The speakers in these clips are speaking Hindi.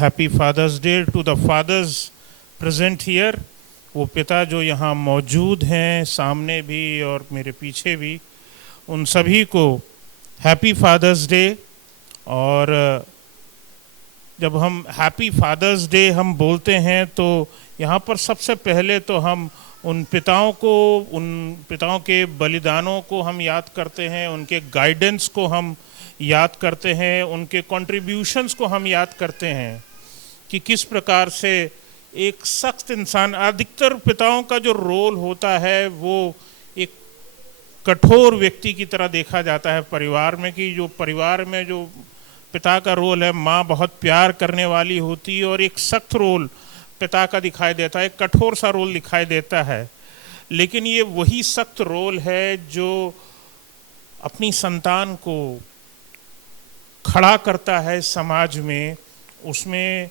Happy father's day to the fathers present here. वो पिता जो यहाँ मौजूद हैं, सामने भी और मेरे पीछे भी, उन सभी को हैप्पी फादर्स डे। और जब हम हैप्पी फादर्स डे हम बोलते हैं तो यहाँ पर सबसे पहले तो हम उन पिताओं के बलिदानों को हम याद करते हैं, उनके गाइडेंस को हम याद करते हैं, उनके कंट्रीब्यूशंस को हम याद करते हैं कि किस प्रकार से एक सख्त इंसान, अधिकतर पिताओं का जो रोल होता है वो एक कठोर व्यक्ति की तरह देखा जाता है परिवार में, कि जो परिवार में जो पिता का रोल है, माँ बहुत प्यार करने वाली होती है और एक सख्त रोल पिता का दिखाई देता है, एक कठोर सा रोल दिखाई देता है। लेकिन ये वही सख्त रोल है जो अपनी संतान को खड़ा करता है समाज में, उसमें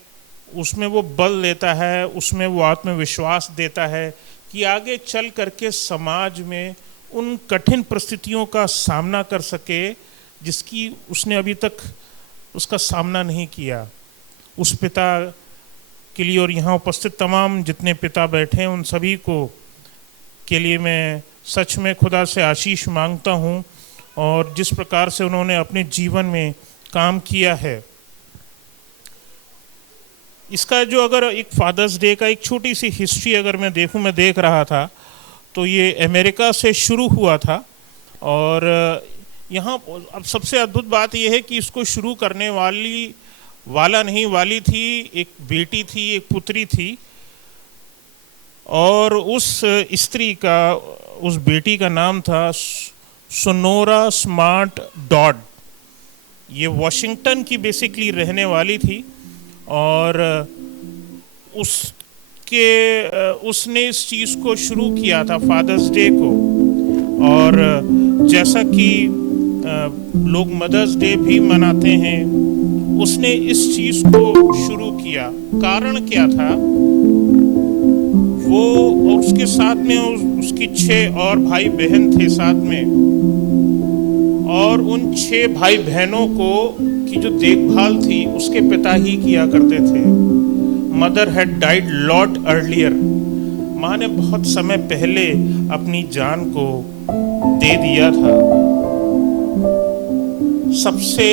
वो बल देता है, उसमें वो आत्मविश्वास देता है कि आगे चल करके समाज में उन कठिन परिस्थितियों का सामना कर सके जिसकी उसने अभी तक उसका सामना नहीं किया। उस पिता के लिए और यहाँ उपस्थित तमाम जितने पिता बैठे हैं उन सभी को के लिए मैं सच में खुदा से आशीष मांगता हूँ, और जिस प्रकार से उन्होंने अपने जीवन में काम किया है। इसका जो अगर एक फादर्स डे का एक छोटी सी हिस्ट्री अगर मैं देख रहा था तो ये अमेरिका से शुरू हुआ था। और यहाँ अब सबसे अद्भुत बात यह है कि इसको शुरू करने वाली थी एक बेटी थी, एक पुत्री थी, और उस बेटी का नाम था सोनोरा स्मार्ट डॉड। ये वॉशिंगटन की बेसिकली रहने वाली थी, और उसने इस चीज़ को शुरू किया था फादर्स डे को। और जैसा कि लोग मदर्स डे भी मनाते हैं, उसने इस चीज़ को शुरू किया। कारण क्या था? वो और उसके साथ में उसकी 6 और भाई बहन थे साथ में, और उन 6 भाई बहनों को की जो देखभाल थी उसके पिता ही किया करते थे। Mother had died lot earlier. माँ ने बहुत समय पहले अपनी जान को दे दिया था। सबसे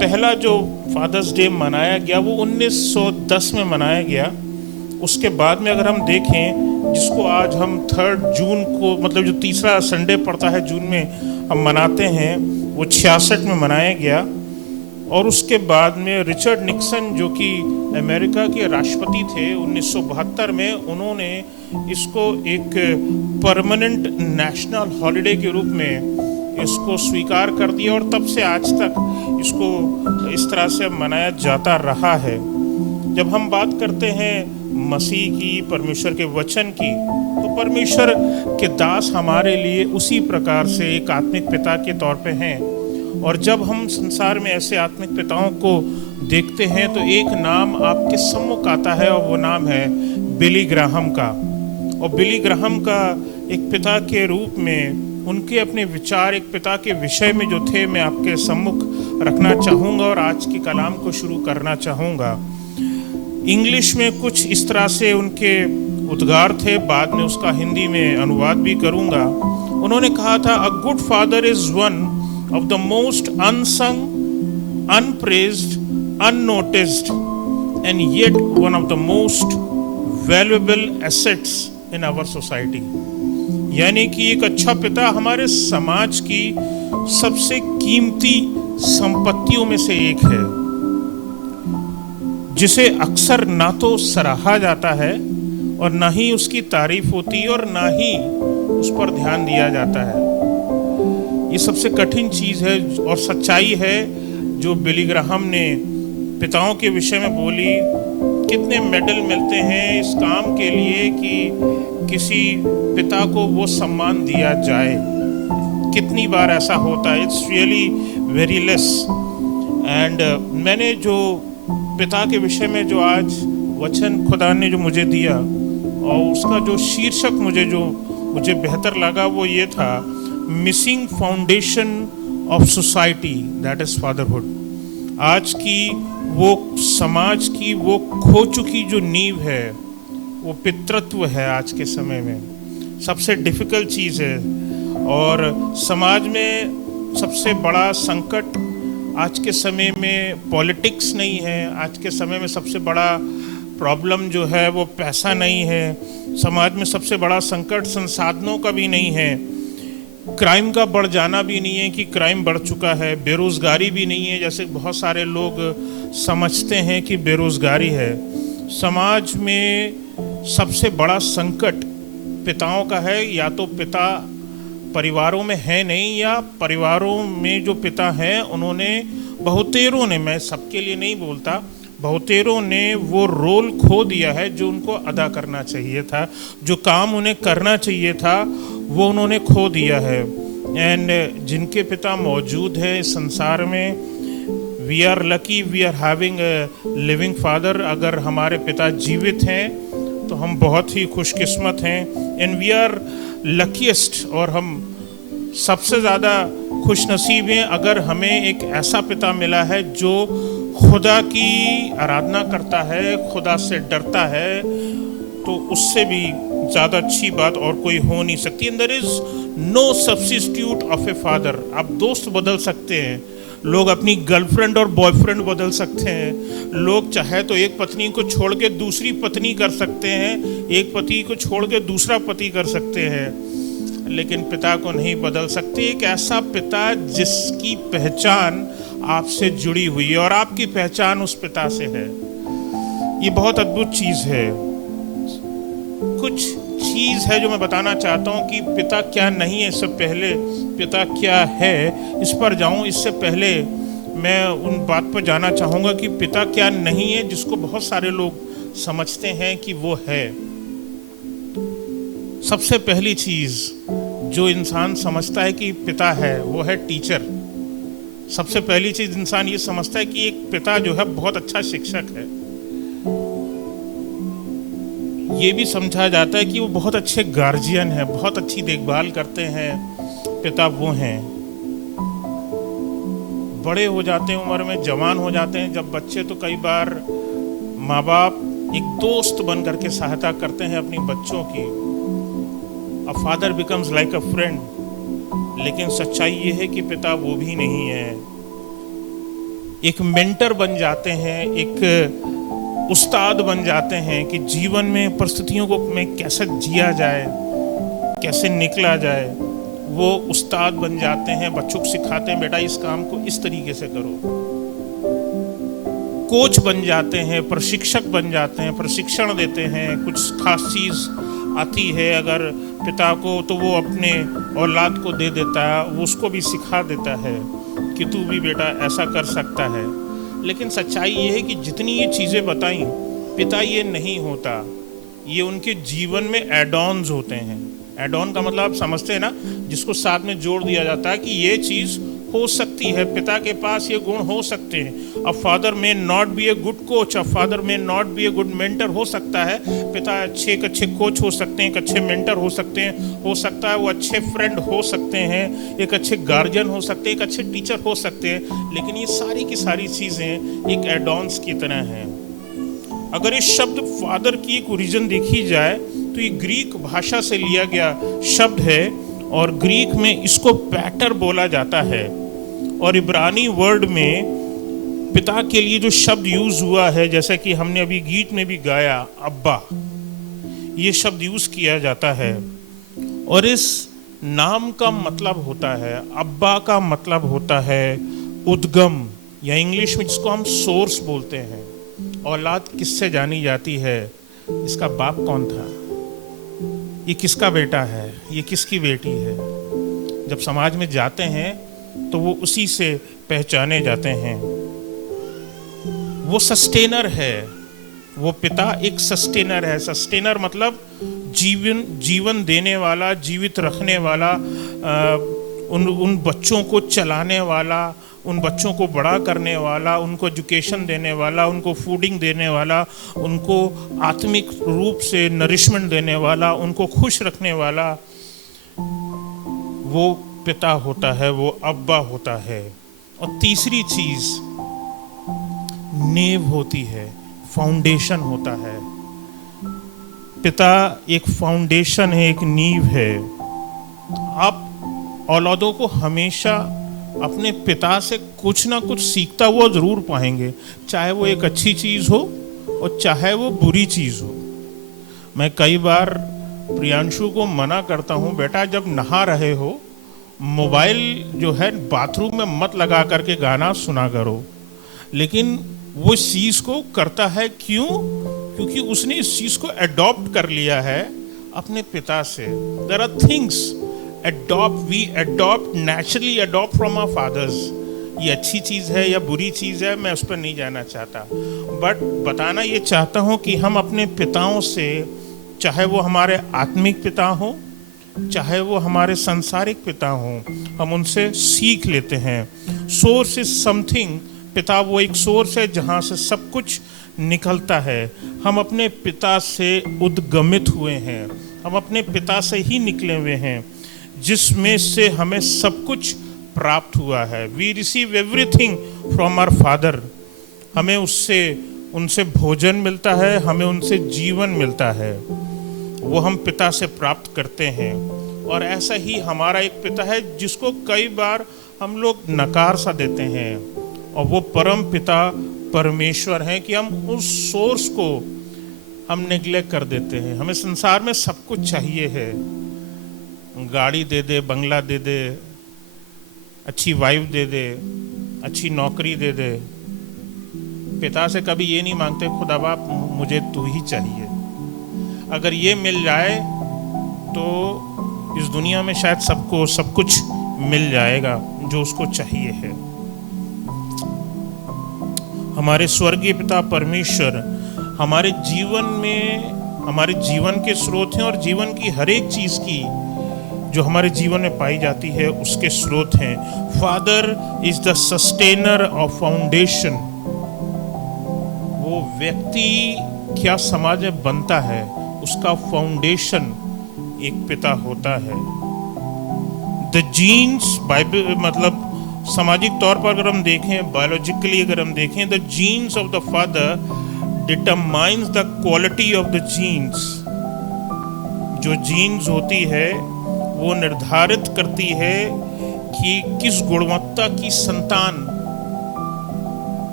पहला जो फादर्स डे मनाया गया वो 1910 में मनाया गया। उसके बाद में अगर हम देखें, जिसको आज हम 3 जून को, मतलब जो तीसरा संडे पड़ता है जून में हम मनाते हैं, वो 66 में मनाया गया। और उसके बाद में रिचर्ड निक्सन जो कि अमेरिका के राष्ट्रपति थे 1972 में, उन्होंने इसको एक परमानेंट नेशनल हॉलिडे के रूप में इसको स्वीकार कर दिया, और तब से आज तक इसको इस तरह से मनाया जाता रहा है। जब हम बात करते हैं मसीह की, परमेश्वर के वचन की, तो परमेश्वर के दास हमारे लिए उसी प्रकार से एक आत्मिक पिता के तौर पे हैं। और जब हम संसार में ऐसे आत्मिक पिताओं को देखते हैं तो एक नाम आपके सम्मुख आता है, और वो नाम है बिली ग्राहम का। और बिली ग्राहम का एक पिता के रूप में उनके अपने विचार एक पिता के विषय में जो थे, मैं आपके सम्मुख रखना चाहूँगा और आज की कलाम को शुरू करना चाहूँगा। इंग्लिश में कुछ इस तरह से उनके उद्गार थे, बाद में उसका हिंदी में अनुवाद भी करूँगा। उन्होंने कहा था, a good father is one of the most unsung, unpraised, unnoticed, and yet one of the most valuable assets in our society। यानी कि एक अच्छा पिता हमारे समाज की सबसे कीमती संपत्तियों में से एक है, जिसे अक्सर ना तो सराहा जाता है और ना ही उसकी तारीफ होती और ना ही उस पर ध्यान दिया जाता है। ये सबसे कठिन चीज़ है और सच्चाई है जो बिली ग्राहम ने पिताओं के विषय में बोली। कितने मेडल मिलते हैं इस काम के लिए कि किसी पिता को वो सम्मान दिया जाए, कितनी बार ऐसा होता है। It's really very less. And मैंने जो पिता के विषय में जो आज वचन खुदा ने जो मुझे दिया, और उसका जो शीर्षक मुझे बेहतर लगा, वो ये था, missing foundation of society that is fatherhood. आज की वो समाज की वो खो चुकी जो नींव है, वो पितृत्व है आज के समय में सबसे डिफ़िकल्ट चीज़ है। और समाज में सबसे बड़ा संकट आज के समय में पॉलिटिक्स नहीं है, आज के समय में सबसे बड़ा प्रॉब्लम जो है वो पैसा नहीं है, समाज में सबसे बड़ा संकट संसाधनों का भी नहीं है, क्राइम का बढ़ जाना भी नहीं है कि क्राइम बढ़ चुका है, बेरोज़गारी भी नहीं है जैसे बहुत सारे लोग समझते हैं कि बेरोज़गारी है। समाज में सबसे बड़ा संकट पिताओं का है, या तो पिता परिवारों में है नहीं, या परिवारों में जो पिता हैं उन्होंने बहुतेरों ने, मैं सबके लिए नहीं बोलता, बहुतेरों ने वो रोल खो दिया है जो उनको अदा करना चाहिए था, जो काम उन्हें करना चाहिए था वो उन्होंने खो दिया है। एंड जिनके पिता मौजूद हैं इस संसार में, we are lucky, we are having a living father. अगर हमारे पिता जीवित हैं तो हम बहुत ही खुशकिस्मत हैं, एंड वी आर लकीएस्ट, और हम सबसे ज़्यादा खुश नसीब हैं अगर हमें एक ऐसा पिता मिला है जो खुदा की आराधना करता है, खुदा से डरता है, तो उससे भी ज़्यादा अच्छी बात और कोई हो नहीं सकती। And there is no substitute of a father. आप दोस्त बदल सकते हैं, लोग अपनी गर्लफ्रेंड और बॉयफ्रेंड बदल सकते हैं, लोग चाहे तो एक पत्नी को छोड़ के दूसरी पत्नी कर सकते हैं, एक पति को छोड़ के दूसरा पति कर सकते हैं, लेकिन पिता को नहीं बदल सकते। एक ऐसा पिता जिसकी पहचान आपसे जुड़ी हुई है और आपकी पहचान उस पिता से है, ये बहुत अद्भुत चीज़ है। कुछ चीज़ है जो मैं बताना चाहता हूँ कि पिता क्या नहीं है, इससे पहले पिता क्या है इस पर जाऊँ, इससे पहले मैं उन बात पर जाना चाहूँगा कि पिता क्या नहीं है जिसको बहुत सारे लोग समझते हैं कि वो है। सबसे पहली चीज़ जो इंसान समझता है कि पिता है वो है टीचर। सबसे पहली चीज़ इंसान ये समझता है कि एक पिता जो है बहुत अच्छा शिक्षक है। ये भी समझा जाता है कि वो बहुत अच्छे गार्जियन हैं, बहुत अच्छी देखभाल करते हैं। पिता वो हैं, बड़े हो जाते हैं, उम्र में जवान हो जाते हैं जब बच्चे, तो कई बार माँ बाप एक दोस्त बन करके सहायता करते हैं अपनी बच्चों की। A father becomes like a friend, लेकिन सच्चाई ये है कि पिता वो भी नहीं है। एक मेंटर बन जाते हैं, एक उस्ताद बन जाते हैं कि जीवन में परिस्थितियों को में कैसे जिया जाए, कैसे निकला जाए, वो उस्ताद बन जाते हैं, बच्चों को सिखाते हैं बेटा इस काम को इस तरीके से करो। कोच बन जाते हैं, प्रशिक्षक बन जाते हैं, प्रशिक्षण देते हैं। कुछ खास चीज़ आती है अगर पिता को, तो वो अपने औलाद को दे देता है, वो उसको भी सिखा देता है कि तू भी बेटा ऐसा कर सकता है। लेकिन सच्चाई ये है कि जितनी ये चीज़ें बताई, पिता ये नहीं होता, ये उनके जीवन में एड ऑन्स होते हैं। एड ऑन का मतलब आप समझते हैं ना, जिसको साथ में जोड़ दिया जाता है कि ये चीज़ हो सकती है, पिता के पास ये गुण हो सकते हैं। A father may not be a good coach, a father may not be a good mentor. हो सकता है पिता एक अच्छे कोच हो सकते हैं, एक अच्छे मेंटर हो सकते हैं, हो सकता है वो अच्छे फ्रेंड हो सकते हैं, एक अच्छे गार्जियन हो सकते हैं, एक अच्छे टीचर हो सकते हैं, लेकिन ये सारी की सारी चीज़ें एक एडॉन्स की तरह हैं। अगर इस शब्द फादर की एक ओरिजिन देखी जाए तो ये ग्रीक भाषा से लिया गया शब्द है, और ग्रीक में इसको पैटर बोला जाता है। और इब्रानी वर्ड में पिता के लिए जो शब्द यूज़ हुआ है, जैसे कि हमने अभी गीत में भी गाया, अब्बा, ये शब्द यूज़ किया जाता है। और इस नाम का मतलब होता है, अब्बा का मतलब होता है उद्गम, या इंग्लिश में जिसको हम सोर्स बोलते हैं। औलाद किससे जानी जाती है? इसका बाप कौन था, ये किसका बेटा है, ये किसकी बेटी है। जब समाज में जाते हैं तो वो उसी से पहचाने जाते हैं। वो सस्टेनर है, वो पिता एक सस्टेनर है। सस्टेनर मतलब जीवन देने वाला, जीवित रखने वाला, उन बच्चों को चलाने वाला, उन बच्चों को बड़ा करने वाला, उनको एजुकेशन देने वाला, उनको फूडिंग देने वाला, उनको आत्मिक रूप से नरिशमेंट देने वाला, उनको खुश रखने वाला, वो पिता होता है, वो अब्बा होता है। और तीसरी चीज़ नींव होती है, फाउंडेशन होता है। पिता एक फाउंडेशन है, एक नींव है। आप औलादों को हमेशा अपने पिता से कुछ ना कुछ सीखता हुआ जरूर पाएंगे, चाहे वो एक अच्छी चीज हो और चाहे वो बुरी चीज हो। मैं कई बार प्रियांशु को मना करता हूँ, बेटा जब नहा रहे हो मोबाइल जो है बाथरूम में मत लगा करके गाना सुना करो, लेकिन वो इस चीज को करता है। क्यों? क्योंकि उसने इस चीज को अडॉप्ट कर लिया है अपने पिता से। There are things we adopt naturally adopt from our fathers. ये अच्छी चीज है या बुरी चीज है, मैं उस पर नहीं जाना चाहता, बट बताना ये चाहता हूँ कि हम अपने पिताओं से, चाहे वो हमारे आत्मिक पिता हो, चाहे वो हमारे सांसारिक पिता हों, हम उनसे सीख लेते हैं। Source is something. पिता वो एक सोर्स है जहाँ से सब कुछ निकलता है। हम अपने पिता से उद्गमित हुए हैं, हम अपने पिता से ही निकले हुए हैं, जिसमें से हमें सब कुछ प्राप्त हुआ है। We receive everything from our father. हमें उनसे भोजन मिलता है, हमें उनसे जीवन मिलता है, वो हम पिता से प्राप्त करते हैं। और ऐसा ही हमारा एक पिता है जिसको कई बार हम लोग नकार सा देते हैं, और वो परम पिता परमेश्वर हैं कि हम उस सोर्स को हम नेग्लेक्ट कर देते हैं। हमें संसार में सब कुछ चाहिए है, गाड़ी दे दे, बंगला दे दे, अच्छी वाइफ दे दे, अच्छी नौकरी दे दे। पिता से कभी ये नहीं मांगते खुदा बाप मुझे तू ही चाहिए। अगर ये मिल जाए तो इस दुनिया में शायद सबको सब कुछ मिल जाएगा जो उसको चाहिए है। हमारे स्वर्गीय पिता परमेश्वर हमारे जीवन में, हमारे जीवन के स्रोत हैं, और जीवन की हर एक चीज की जो हमारे जीवन में पाई जाती है उसके स्रोत हैं। Father is the sustainer of foundation. वो व्यक्ति क्या समाज में बनता है उसका फाउंडेशन एक पिता होता है। द जीन्स, बाइबल मतलब सामाजिक तौर पर अगर हम देखें, बायोलॉजिकली अगर हम देखें, the genes of the father determines the quality of the genes. जो जीन्स होती है वो निर्धारित करती है कि किस गुणवत्ता की संतान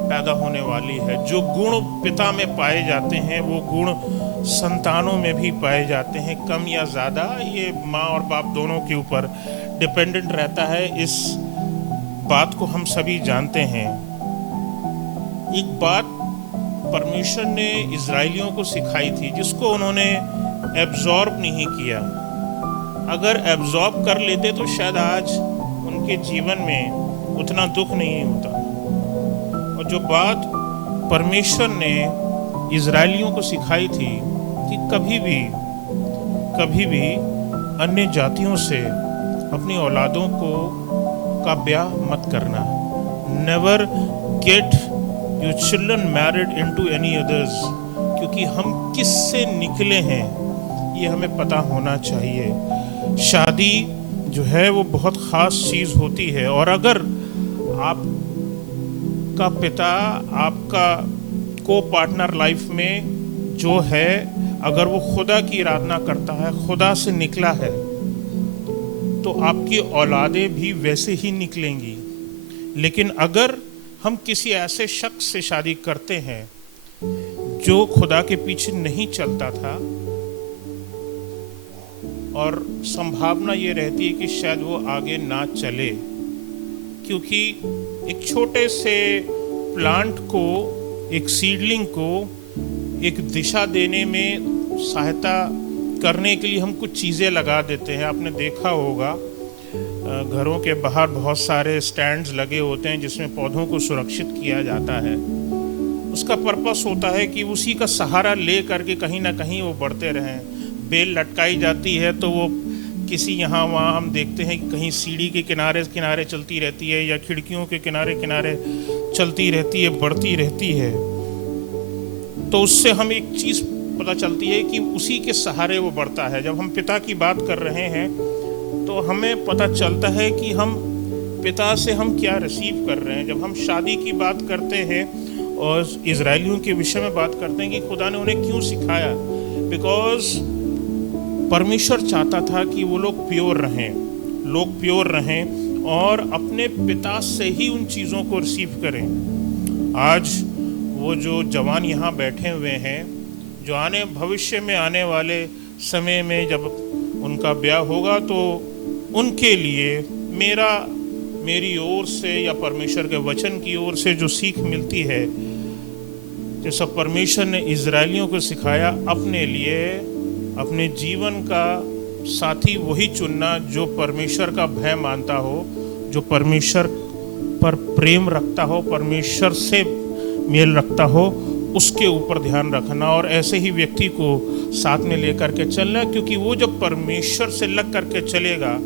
पैदा होने वाली है। जो गुण पिता में पाए जाते हैं वो गुण संतानों में भी पाए जाते हैं, कम या ज़्यादा। ये माँ और बाप दोनों के ऊपर डिपेंडेंट रहता है। इस बात को हम सभी जानते हैं। एक बात परमेश्वर ने इजराइलियों को सिखाई थी जिसको उन्होंने एब्जॉर्ब नहीं किया। अगर एब्जॉर्ब कर लेते तो शायद आज उनके जीवन में उतना दुख नहीं होता। और जो बात परमेश्वर ने इजराइलियों को सिखाई थी कि कभी भी अन्य जातियों से अपनी औलादों का ब्याह मत करना। Never get your children married into any others. क्योंकि हम किस से निकले हैं ये हमें पता होना चाहिए। शादी जो है वो बहुत ख़ास चीज़ होती है, और अगर आपका पिता आपका को पार्टनर लाइफ में जो है, अगर वो खुदा की आराधना करता है, खुदा से निकला है, तो आपकी औलादें भी वैसे ही निकलेंगी। लेकिन अगर हम किसी ऐसे शख्स से शादी करते हैं जो खुदा के पीछे नहीं चलता था, और संभावना ये रहती है कि शायद वो आगे ना चले, क्योंकि एक छोटे से प्लांट को, एक सीडलिंग को एक दिशा देने में सहायता करने के लिए हम कुछ चीज़ें लगा देते हैं। आपने देखा होगा घरों के बाहर बहुत सारे स्टैंड्स लगे होते हैं जिसमें पौधों को सुरक्षित किया जाता है। उसका पर्पस होता है कि उसी का सहारा ले करके कहीं ना कहीं वो बढ़ते रहें। बेल लटकाई जाती है तो वो किसी यहाँ वहाँ हम देखते हैं कि कहीं सीढ़ी के किनारे किनारे चलती रहती है, या खिड़कियों के किनारे किनारे चलती रहती है, बढ़ती रहती है। तो उससे हम एक चीज़ पता चलती है कि उसी के सहारे वो बढ़ता है। जब हम पिता की बात कर रहे हैं तो हमें पता चलता है कि हम पिता से हम क्या रिसीव कर रहे हैं। जब हम शादी की बात करते हैं और इजरायलियों के विषय में बात करते हैं कि खुदा ने उन्हें क्यों सिखाया। बिकॉज परमेश्वर चाहता था कि वो लोग प्योर रहें और अपने पिता से ही उन चीज़ों को रिसीव करें। आज वो जो जवान यहाँ बैठे हुए हैं, जो भविष्य में आने वाले समय में जब उनका ब्याह होगा तो उनके लिए मेरी ओर से या परमेश्वर के वचन की ओर से जो सीख मिलती है, जैसा परमेश्वर ने इजरायलियों को सिखाया, अपने लिए अपने जीवन का साथी वही चुनना जो परमेश्वर का भय मानता हो, जो परमेश्वर पर प्रेम रखता हो, परमेश्वर से मेल रखता हो, उसके ऊपर ध्यान रखना और ऐसे ही व्यक्ति को साथ में लेकर के चलना। क्योंकि वो जब परमेश्वर से लग करके चलेगा,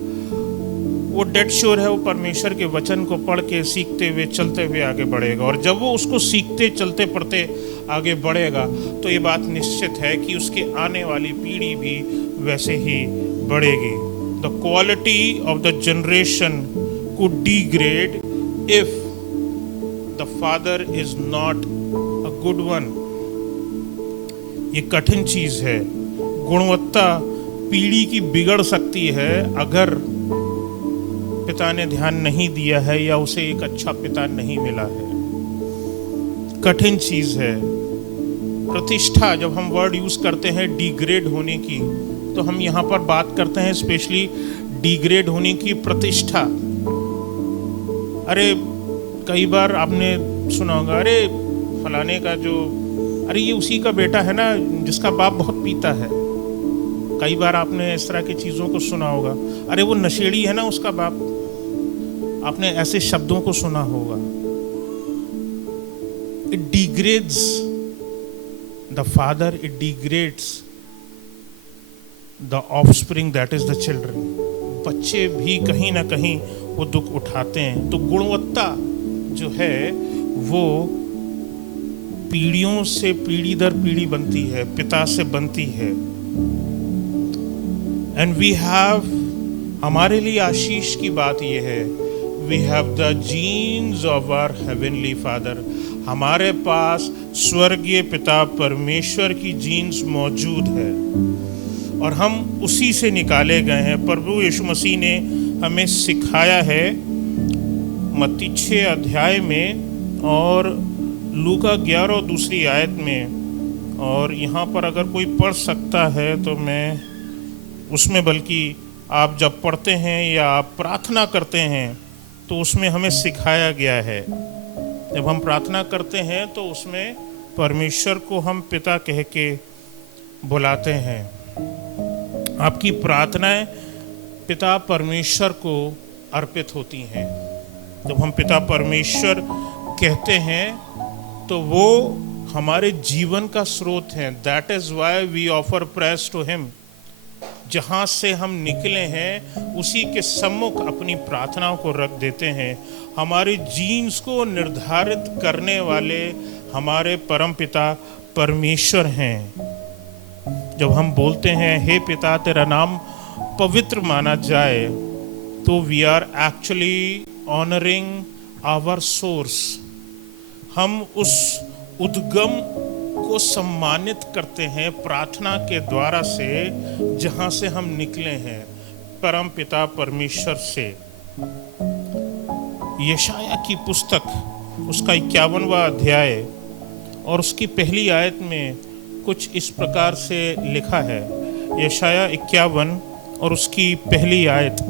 वो डेड श्योर है, वो परमेश्वर के वचन को पढ़ के सीखते हुए चलते हुए आगे बढ़ेगा। और जब वो उसको सीखते चलते पढ़ते आगे बढ़ेगा तो ये बात निश्चित है कि उसके आने वाली पीढ़ी भी वैसे ही बढ़ेगी। The quality of the generation could degrade if the father is not a good one। ये कठिन चीज है। गुणवत्ता पीढ़ी की बिगड़ सकती है अगर पिता ने ध्यान नहीं दिया है या उसे एक अच्छा पिता नहीं मिला है। कठिन चीज है। प्रतिष्ठा, जब हम वर्ड यूज करते हैं डिग्रेड होने की, तो हम यहाँ पर बात करते हैं स्पेशली डिग्रेड होने की प्रतिष्ठा। अरे कई बार आपने सुना होगा, अरे फलाने का अरे ये उसी का बेटा है ना जिसका बाप बहुत पीता है। कई बार आपने इस तरह की चीज़ों को सुना होगा, अरे वो नशेड़ी है ना उसका बाप। आपने ऐसे शब्दों को सुना होगा। It degrades the father, it degrades the offspring, that is the children. बच्चे भी कहीं ना कहीं वो दुख उठाते हैं। तो गुणवत्ता जो है वो पीढ़ियों से पीढ़ी दर पीढ़ी बनती है, पिता से बनती है। एंड वी हैव, हमारे लिए आशीष की बात यह है, we have the genes of our heavenly father. हमारे पास स्वर्गीय पिता परमेश्वर की जीन्स मौजूद है और हम उसी से निकाले गए हैं। प्रभु यीशु मसीह ने हमें सिखाया है मत्ती 6 अध्याय में और लूका 11 दूसरी आयत में। और यहाँ पर अगर कोई पढ़ सकता है तो मैं उसमें, बल्कि आप जब पढ़ते हैं या आप प्रार्थना करते हैं तो उसमें हमें सिखाया गया है। जब हम प्रार्थना करते हैं तो उसमें परमेश्वर को हम पिता कह के बुलाते हैं। आपकी प्रार्थनाएं पिता परमेश्वर को अर्पित होती हैं। जब हम पिता परमेश्वर कहते हैं तो वो हमारे जीवन का स्रोत हैं। That is why we offer praise to him. जहाँ से हम निकले हैं उसी के सम्मुख अपनी प्रार्थनाओं को रख देते हैं। हमारे जीन्स को निर्धारित करने वाले हमारे परमपिता परमेश्वर हैं। जब हम बोलते हैं हे पिता तेरा नाम पवित्र माना जाए, तो we are actually honouring our source. हम उस उद्गम को सम्मानित करते हैं प्रार्थना के द्वारा से, जहां से हम निकले हैं, परम पिता परमेश्वर से। यशाया की पुस्तक उसका 51वां अध्याय और उसकी पहली आयत में कुछ इस प्रकार से लिखा है। यशाया 51 और उसकी पहली आयत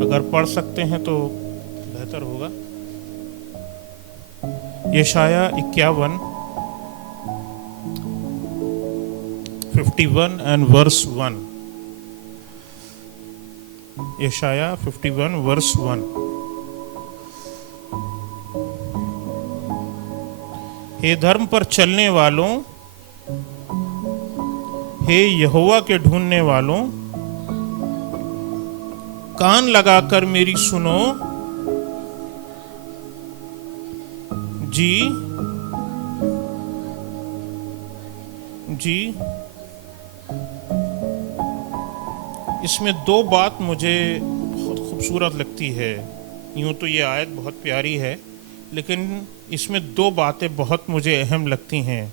अगर पढ़ सकते हैं तो बेहतर होगा। यशाया 51 51 and verse 1। यशाया 51 verse 1। हे धर्म पर चलने वालों, हे यहोवा के ढूंढने वालों, कान लगाकर मेरी सुनो। जी इसमें दो बात मुझे बहुत खूबसूरत लगती है। यूँ तो ये आयत बहुत प्यारी है, लेकिन इसमें दो बातें बहुत मुझे अहम लगती हैं।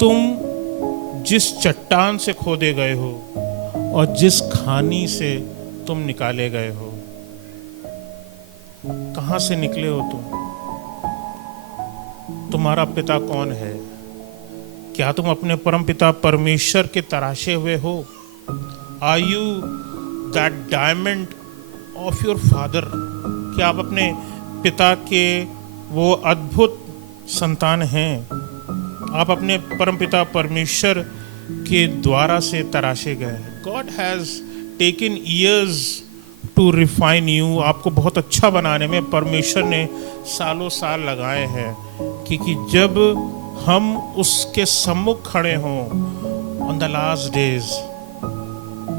तुम जिस चट्टान से खोदे गए हो और जिस खानी से तुम निकाले गए हो, कहाँ से निकले हो तुम? तुम्हारा पिता कौन है? क्या तुम अपने परम पिता परमेश्वर के तराशे हुए हो? Are you that diamond of your father? क्या आप अपने पिता के वो अद्भुत संतान हैं? आप अपने परम पिता परमेश्वर के द्वारा से तराशे गए हैं। God has taken years to refine you. आपको बहुत अच्छा बनाने में परमेश्वर ने सालों साल लगाए हैं, क्योंकि जब हम उसके सम्मुख खड़े हों ऑन द लास्ट डेज,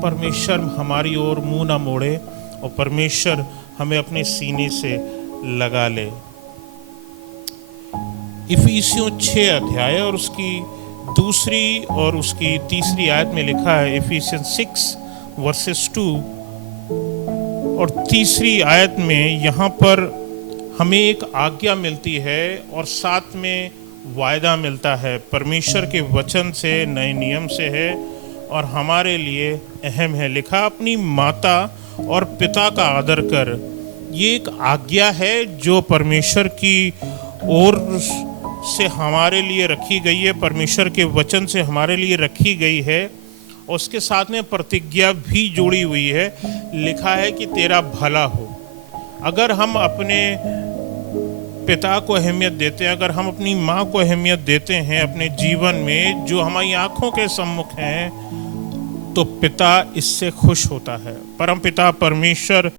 परमेश्वर हमारी ओर मुंह ना मोड़े और परमेश्वर हमें अपने सीने से लगा ले। इफिसियों 6 अध्याय और उसकी दूसरी और उसकी तीसरी आयत में लिखा है, इफिसियंस 6 वर्सेस 2 और तीसरी आयत में यहाँ पर हमें एक आज्ञा मिलती है और साथ में वायदा मिलता है। परमेश्वर के वचन से, नए नियम से है और हमारे लिए अहम है। लिखा, अपनी माता और पिता का आदर कर। ये एक आज्ञा है जो परमेश्वर की ओर से हमारे लिए रखी गई है, परमेश्वर के वचन से हमारे लिए रखी गई है और उसके साथ में प्रतिज्ञा भी जुड़ी हुई है। लिखा है कि तेरा भला हो। अगर हम अपने पिता को अहमियत देते हैं, अगर हम अपनी माँ को अहमियत देते हैं अपने जीवन में, जो हमारी आंखों के सम्मुख हैं, तो पिता इससे खुश होता है। परम पिता परमेश्वर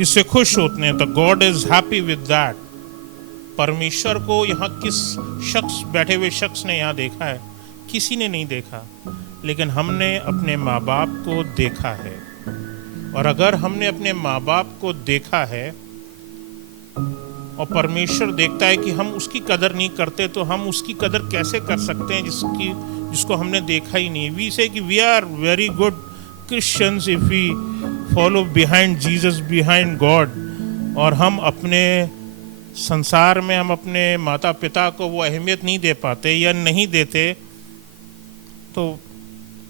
इससे खुश होते हैं। तो God is happy with that. परमेश्वर को यहाँ किस शख्स, बैठे हुए शख्स ने यहाँ देखा है? किसी ने नहीं देखा, लेकिन हमने अपने माँ बाप को देखा है। और अगर हमने अपने माँ बाप को देखा है और परमेश्वर देखता है कि हम उसकी कदर नहीं करते, तो हम उसकी कदर कैसे कर सकते हैं जिसको हमने देखा ही नहीं। वी से कि we are very good Christians if we follow behind Jesus, behind God. और हम अपने संसार में हम अपने माता पिता को वो अहमियत नहीं दे पाते या नहीं देते, तो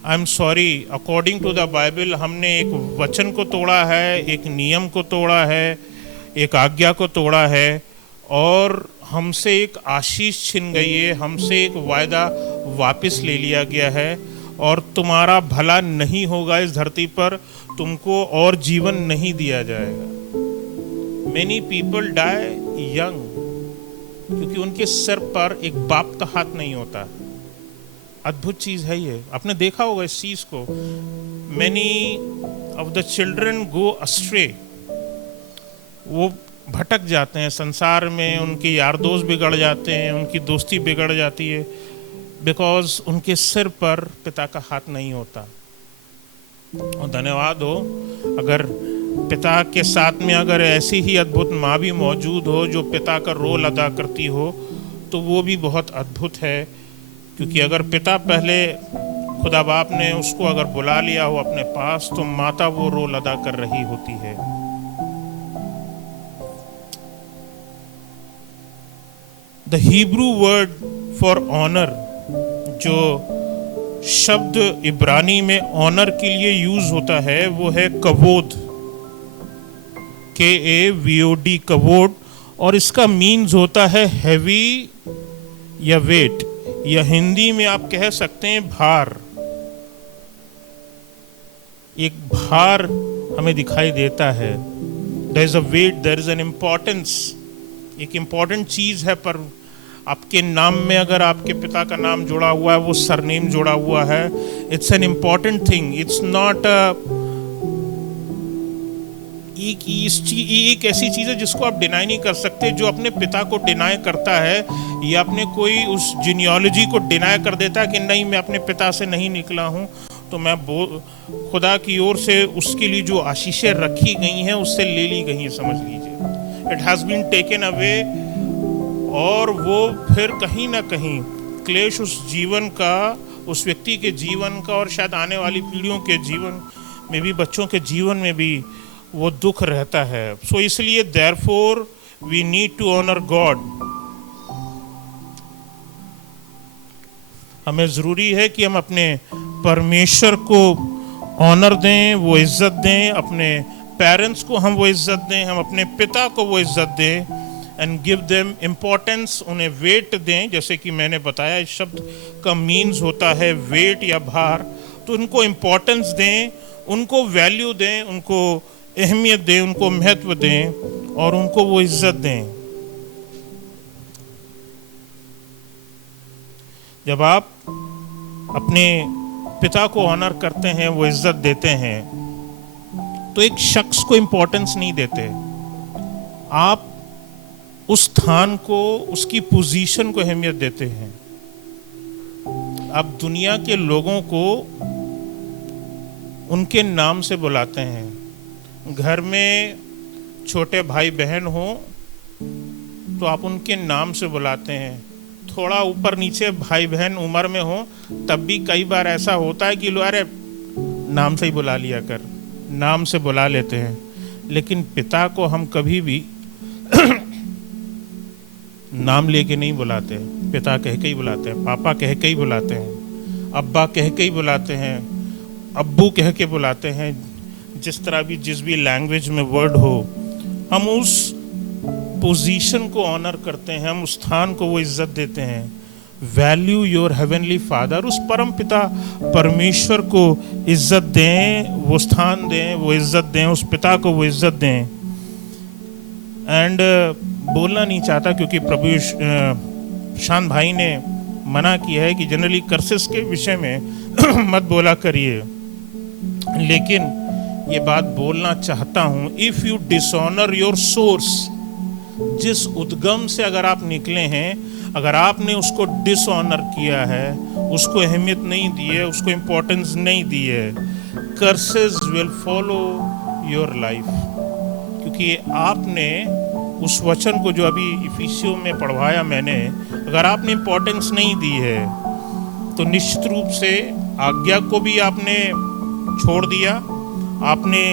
I am sorry, according to the Bible हमने एक वचन को तोड़ा है, एक नियम को तोड़ा है, एक आज्ञा को तोड़ा है और हमसे एक आशीष छिन गई है, हमसे एक वायदा वापस ले लिया गया है। और तुम्हारा भला नहीं होगा इस धरती पर, तुमको और जीवन नहीं दिया जाएगा। Many people die young क्योंकि उनके सिर पर एक बाप का हाथ नहीं होता। अद्भुत चीज़ है ये, आपने देखा होगा इस चीज़ को। Many of the children go astray, वो भटक जाते हैं संसार में, उनके यार दोस्त बिगड़ जाते हैं, उनकी दोस्ती बिगड़ जाती है, बिकॉज उनके सिर पर पिता का हाथ नहीं होता। और धन्यवाद हो अगर पिता के साथ में अगर ऐसी ही अद्भुत माँ भी मौजूद हो जो पिता का रोल अदा करती हो, तो वो भी बहुत अद्भुत है। क्योंकि अगर पिता पहले खुदा बाप ने उसको अगर बुला लिया हो अपने पास, तो माता वो रोल अदा कर रही होती है। The Hebrew word for honour, जो शब्द इब्रानी में ऑनर के लिए यूज होता है, वो है कवोद, KAVOD, कवोड। और इसका मीन्स होता है हैवी या वेट, या हिंदी में आप कह सकते हैं भार। एक भार हमें दिखाई देता है। There is a weight, there is an importance, एक इम्पोर्टेंट चीज है। पर आपके नाम में अगर आपके पिता का नाम जुड़ा हुआ है, वो सरनेम जुड़ा हुआ है, it's an important thing. It's not एक ऐसी चीज़ है जिसको आप डिनाई नहीं कर सकते। जो अपने पिता को डिनाई करता है या अपने कोई उस जीनियोलॉजी को डिनाई कर देता है कि नहीं मैं अपने पिता से नहीं निकला हूँ, तो मैं खुदा की ओर से उसके लिए जो आशीषें रखी गई हैं उससे ले ली गई हैं, समझ लीजिए। It has been taken away. और वो फिर कहीं ना कहीं क्लेश उस जीवन का, उस व्यक्ति के जीवन का, और शायद आने वाली पीढ़ियों के जीवन में भी, बच्चों के जीवन में भी वो दुख रहता है। सो इसलिए therefore we need to honor God. हमें ज़रूरी है कि हम अपने परमेश्वर को ऑनर दें, वो इज़्ज़त दें, अपने पेरेंट्स को हम वो इज़्ज़त दें, हम अपने पिता को वो इज़्ज़त दें, एंड गिव देम इम्पोर्टेंस, उन्हें वेट दें। जैसे कि मैंने बताया इस शब्द का मीन्स होता है वेट या भार, तो उनको इम्पोर्टेंस दें, उनको वैल्यू दें, उनको अहमियत दें, उनको महत्व दें और उनको वो इज़्ज़त दें। जब आप अपने पिता को ऑनर करते हैं, वो इज़्ज़त देते हैं, तो एक शख्स को इम्पोर्टेंस नहीं देते, आप उस स्थान को, उसकी पोजीशन को अहमियत देते हैं। आप दुनिया के लोगों को उनके नाम से बुलाते हैं। घर में छोटे भाई बहन हो तो आप उनके नाम से बुलाते हैं। थोड़ा ऊपर नीचे भाई बहन उम्र में हो तब भी कई बार ऐसा होता है कि लो अरे नाम से ही बुला लिया कर, नाम से बुला लेते हैं। लेकिन पिता को हम कभी भी नाम लेके नहीं बुलाते, पिता कह के ही बुलाते हैं, पापा कह के ही बुलाते हैं, अब्बा कह के ही बुलाते हैं, अब्बू कह के बुलाते हैं। जिस तरह भी जिस भी लैंग्वेज में वर्ड हो, हम उस पोजीशन को ऑनर करते हैं, हम उस स्थान को वो इज्जत देते हैं। वैल्यू योर हेवनली फादर, उस परम पिता परमेश्वर को इज्जत दें, वो स्थान दें, वो इज्जत दें, उस पिता को वो इज्जत दें। एंड बोलना नहीं चाहता क्योंकि प्रभु शान भाई ने मना किया है कि जनरली कर्सेस के विषय में मत बोला करिए, लेकिन ये बात बोलना चाहता हूँ। If you dishonour your source, जिस उद्गम से अगर आप निकले हैं, अगर आपने उसको डिसऑनर किया है, उसको अहमियत नहीं दी है, उसको इम्पोर्टेंस नहीं दी है, curses will follow your life. क्योंकि आपने उस वचन को जो अभी इफिसियों में पढ़वाया मैंने, अगर आपने इम्पोर्टेंस नहीं दी है तो निश्चित रूप से आज्ञा को भी आपने छोड़ दिया, आपने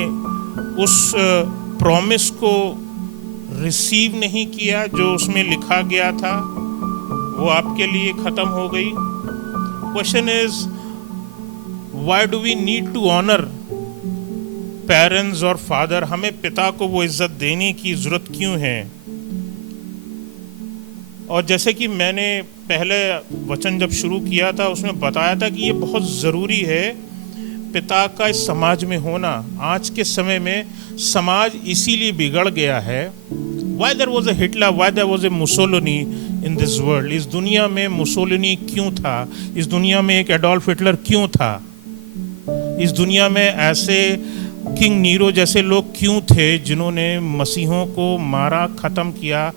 उस प्रॉमिस को रिसीव नहीं किया जो उसमें लिखा गया था, वो आपके लिए ख़त्म हो गई। Question is why do we need to honour parents और फादर? हमें पिता को वो इज्जत देने की ज़रूरत क्यों है? और जैसे कि मैंने पहले वचन जब शुरू किया था उसमें बताया था कि ये बहुत ज़रूरी है पिता का इस समाज में होना। आज के समय में समाज इसीलिए बिगड़ गया है। Why there was a Hitler, why there was a Mussolini in this world? इस दुनिया में मुसोलिनी क्यों था? इस दुनिया में एक एडोल्फ हिटलर क्यों था? इस दुनिया में ऐसे किंग नीरो जैसे लोग क्यों थे जिन्होंने मसीहों को मारा, ख़त्म किया,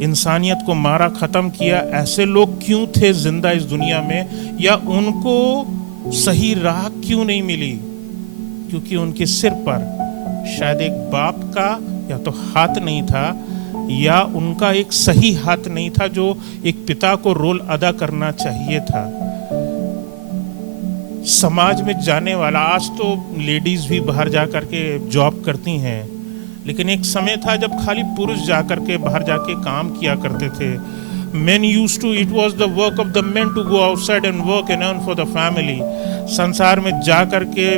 इंसानियत को मारा, ख़त्म किया? ऐसे लोग क्यों थे जिंदा इस दुनिया में? या उनको सही राह क्यों नहीं मिली? क्योंकि उनके सिर पर शायद एक बाप का या तो हाथ नहीं था, या उनका एक सही हाथ नहीं था जो एक पिता को रोल अदा करना चाहिए था। समाज में जाने वाला, आज तो लेडीज़ भी बाहर जा कर के जॉब करती हैं, लेकिन एक समय था जब खाली पुरुष जा कर के बाहर जाके काम किया करते थे। Men used to, it was the work of the men to go outside and work and earn for the family. संसार में जा कर के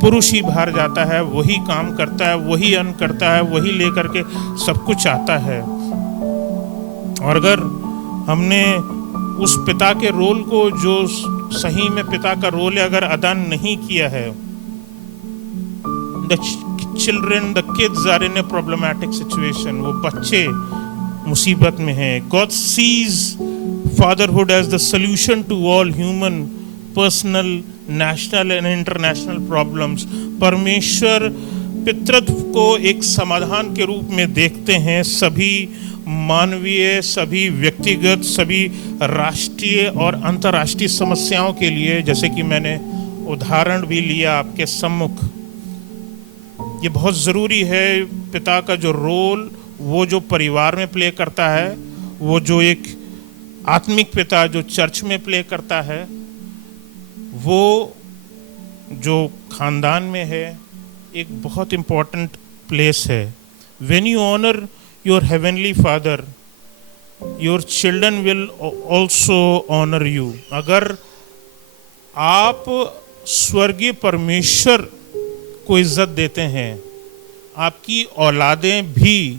पुरुष ही बाहर जाता है, वही काम करता है, वही अर्न करता है, वही लेकर के सब कुछ आता है। और अगर हमने उस पिता के रोल को, जो सही में पिता का रोल है, अगर अदा नहीं किया है, the children, the kids are in a problematic situation. वो बच्चे मुसीबत में हैं। God sees fatherhood as the solution to all human, personal, national and international problems. परमेश्वर पितृत्व को एक समाधान के रूप में देखते हैं सभी मानवीय, सभी व्यक्तिगत, सभी राष्ट्रीय और अंतर्राष्ट्रीय समस्याओं के लिए। जैसे कि मैंने उदाहरण भी लिया आपके सम्मुख, ये बहुत ज़रूरी है। पिता का जो रोल, वो जो परिवार में प्ले करता है, वो जो एक आत्मिक पिता जो चर्च में प्ले करता है, वो जो खानदान में है, एक बहुत इम्पोर्टेंट प्लेस है। When you honour your heavenly father, your children will also honour you. अगर आप स्वर्गीय परमेश्वर को इज्जत देते हैं, आपकी औलादें भी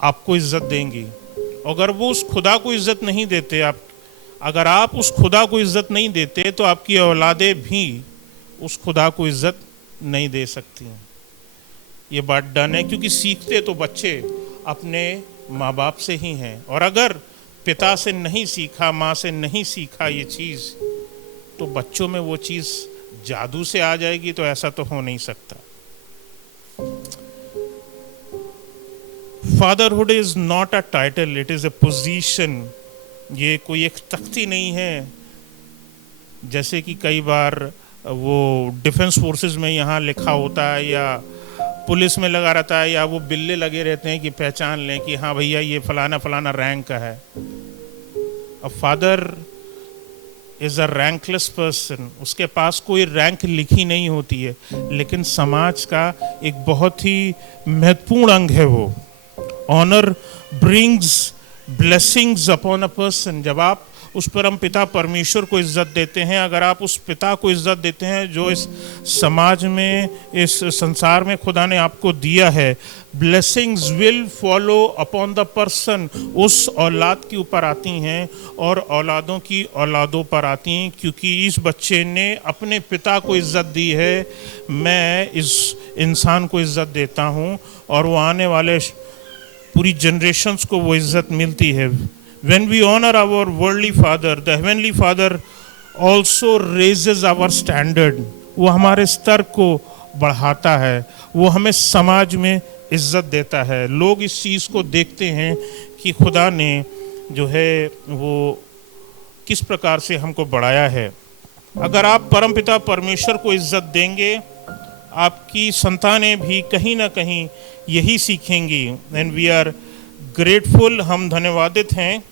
आपको इज्जत देंगी। अगर वो उस खुदा को इज्जत नहीं देते, अगर आप उस खुदा को इज्जत नहीं देते, तो आपकी औलादें भी उस खुदा को इज्जत नहीं दे सकती। ये बात डन है, क्योंकि सीखते तो बच्चे अपने माँ बाप से ही हैं। और अगर पिता से नहीं सीखा, माँ से नहीं सीखा ये चीज़, तो बच्चों में वो चीज़ जादू से आ जाएगी, तो ऐसा तो हो नहीं सकता। Fatherhood is not a title, it is a position. ये कोई एक तख्ती नहीं है, जैसे कि कई बार वो डिफेंस फोर्सेस में यहाँ लिखा होता है, या पुलिस में लगा रहता है, या वो बिल्ले लगे रहते हैं कि पहचान लें कि हाँ भैया ये फलाना फलाना रैंक का है। A father is a rankless person, उसके पास कोई रैंक लिखी नहीं होती है, लेकिन समाज का एक बहुत ही महत्वपूर्ण अंग है वो। Honour brings blessings upon a person. जब आप उस परम पिता परमेश्वर को इज्जत देते हैं, अगर आप उस पिता को इज्जत देते हैं जो इस समाज में, इस संसार में खुदा ने आपको दिया है, blessings will follow upon the person. उस औलाद के ऊपर आती हैं और औलादों की औलादों पर आती हैं, क्योंकि इस बच्चे ने अपने पिता को इज्जत दी है। मैं इस इंसान को इज्जत देता हूँ और वो आने वाले पूरी जनरेशन्स को वो इज्जत मिलती है। When we honor our worldly father, the heavenly father also raises our standard. वो हमारे स्तर को बढ़ाता है, वो हमें समाज में इज्जत देता है। लोग इस चीज़ को देखते हैं कि खुदा ने जो है वो किस प्रकार से हमको बढ़ाया है। अगर आप परमपिता परमेश्वर को इज्जत देंगे, आपकी संतानें भी कहीं ना कहीं यही सीखेंगी। एंड वी आर ग्रेटफुल, हम धन्यवादित हैं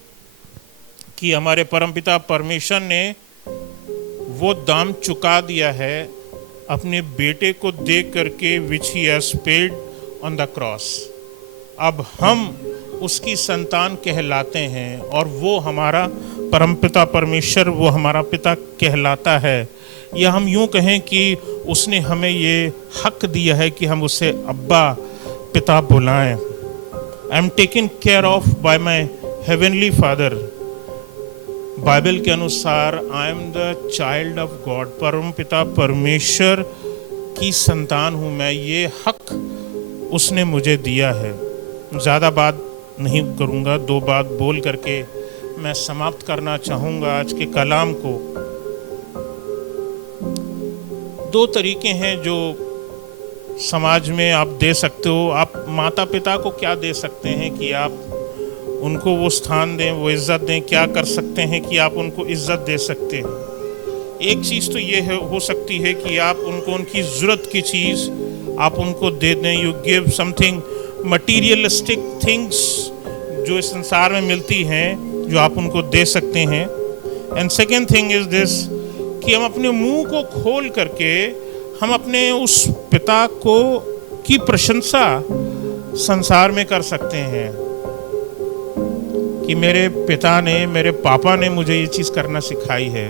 कि हमारे परमपिता परमेश्वर ने वो दाम चुका दिया है अपने बेटे को दे करके, which he has paid on the cross. अब हम उसकी संतान कहलाते हैं और वो हमारा परमपिता परमेश्वर, वो हमारा पिता कहलाता है। या हम यूं कहें कि उसने हमें ये हक दिया है कि हम उसे अब्बा पिता बुलाएं। I am taken care of bye my heavenly father. Bible के अनुसार I am the child of God, परम पिता परमेश्वर की संतान हूँ मैं। ये हक उसने मुझे दिया है। ज़्यादा बात नहीं करूँगा, 2 बात बोल करके मैं समाप्त करना चाहूँगा आज के कलाम को। 2 तरीके हैं जो समाज में आप दे सकते हो। आप माता पिता को क्या दे सकते हैं कि आप उनको वो स्थान दें, वो इज़्ज़त दें। क्या कर सकते हैं कि आप उनको इज़्ज़त दे सकते हैं। एक चीज़ तो ये है, हो सकती है कि आप उनको उनकी ज़रूरत की चीज़ आप उनको दे दें। You give something materialistic things जो इस संसार में मिलती हैं, जो आप उनको दे सकते हैं। And second thing is this कि हम अपने मुंह को खोल करके हम अपने उस पिता को की प्रशंसा संसार में कर सकते हैं कि मेरे पिता ने, मेरे पापा ने मुझे ये चीज़ करना सिखाई है।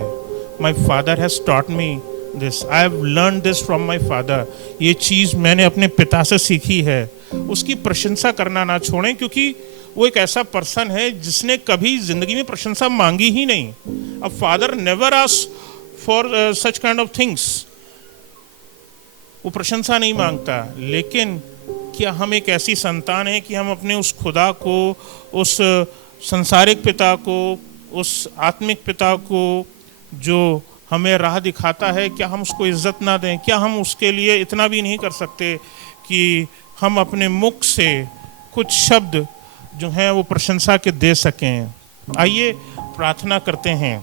My father has taught me this, I have learn this from my father. ये चीज़ मैंने अपने पिता से सीखी है। उसकी प्रशंसा करना ना छोड़ें, क्योंकि वो एक ऐसा पर्सन है जिसने कभी ज़िंदगी में प्रशंसा मांगी ही नहीं। A father never ask for such kind of things. वो प्रशंसा नहीं मांगता। लेकिन क्या हम एक ऐसी संतान है कि हम अपने उस खुदा को, उस संसारिक पिता को, उस आत्मिक पिता को जो हमें राह दिखाता है, क्या हम उसको इज्जत ना दें? क्या हम उसके लिए इतना भी नहीं कर सकते कि हम अपने मुख से कुछ शब्द जो हैं वो प्रशंसा के दे सकें? आइए प्रार्थना करते हैं।